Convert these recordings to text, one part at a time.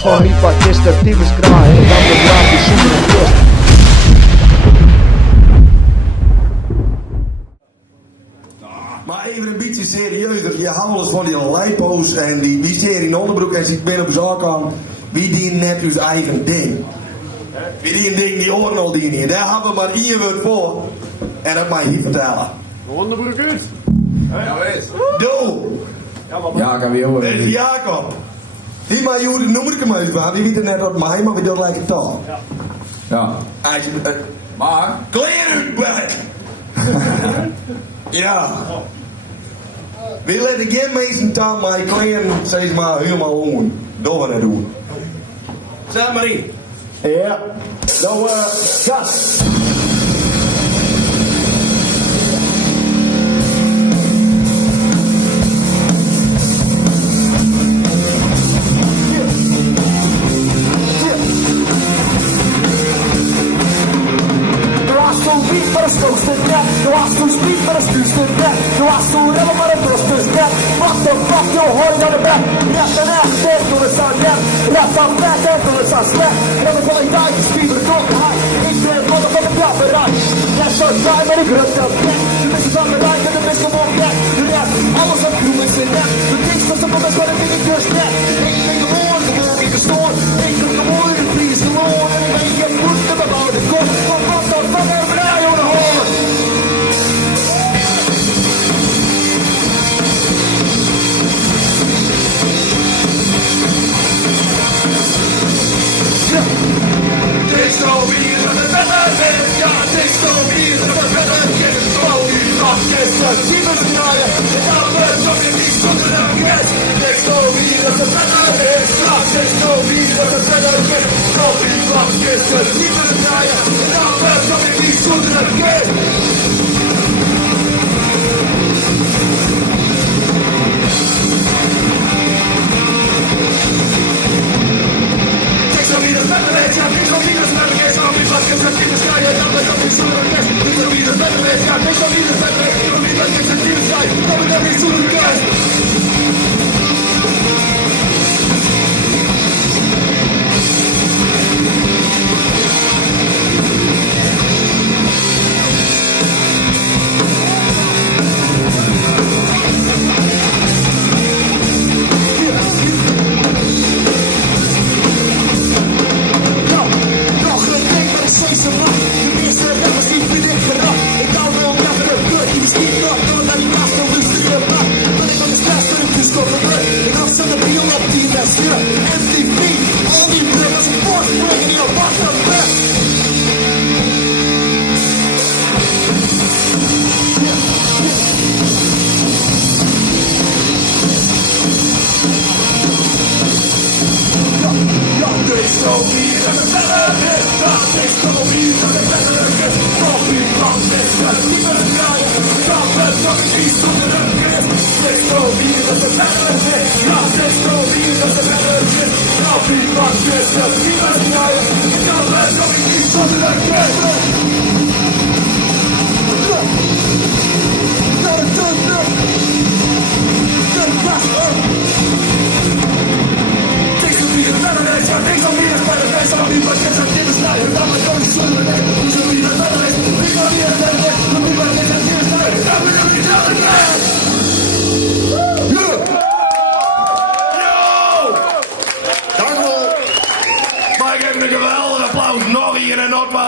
van Ripa, Kister, Tyfus Kraan, en dan de Graaf, die zoeken en kist. Maar even een beetje serieuzer. Je houdt wel eens van die lijpo's en die wie zeer in onderbroek en zit binnen op zaak aan. Wie die net uw eigen ding. Wie die een ding die oren al die niet. Daar hebben we maar één woord voor. En dat mag je niet vertellen. Onderbroek uit. Ja, wees. Doe! Ja, kan weer horen. Dit is Jacob. Die maar Joden noem ik hem uit, waar. Die weet het net wat mij, maar we doen lijken taal. Ja. Als je... Maar? Kleren uit! Ja. We laten geen mensen taal, maar kleren, zeg maar, helemaal om. Dat we dat doen. Zeg maar in. Ja, nou gas. Du hast du Spiel, maar dat stuurt het net. Du hast du remmen, maar dat rust dus net. Wacht op, joh, hoor naar de bek. Recht en echt, dit door de zand net. Recht aan vet, en door de zand slecht. En dan kom ik daar, je spier de donkerheid. Ik ben wat op de klapperij. Net zo saai, maar ik rust dat net. De mensen van de rijk en de mensen van net. De rest, alles op groen is in net. De dienst van de boeken, maar dat vind ik dus net. Ik ben gewoon, ik gestoord. Ik ben gewoon, de vries gewoon. En ik ben geen moed, en we bouwen de kop. Van wat dan, van een vrij, joh, de hoor.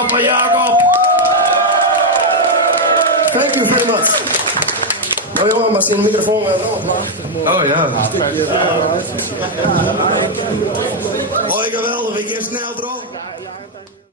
Van Jacob. Thank you very much. Nou jongen, maar zijn microfoon wel nog. Oh ja. Hoi, geweldig. Ik ga snel erop.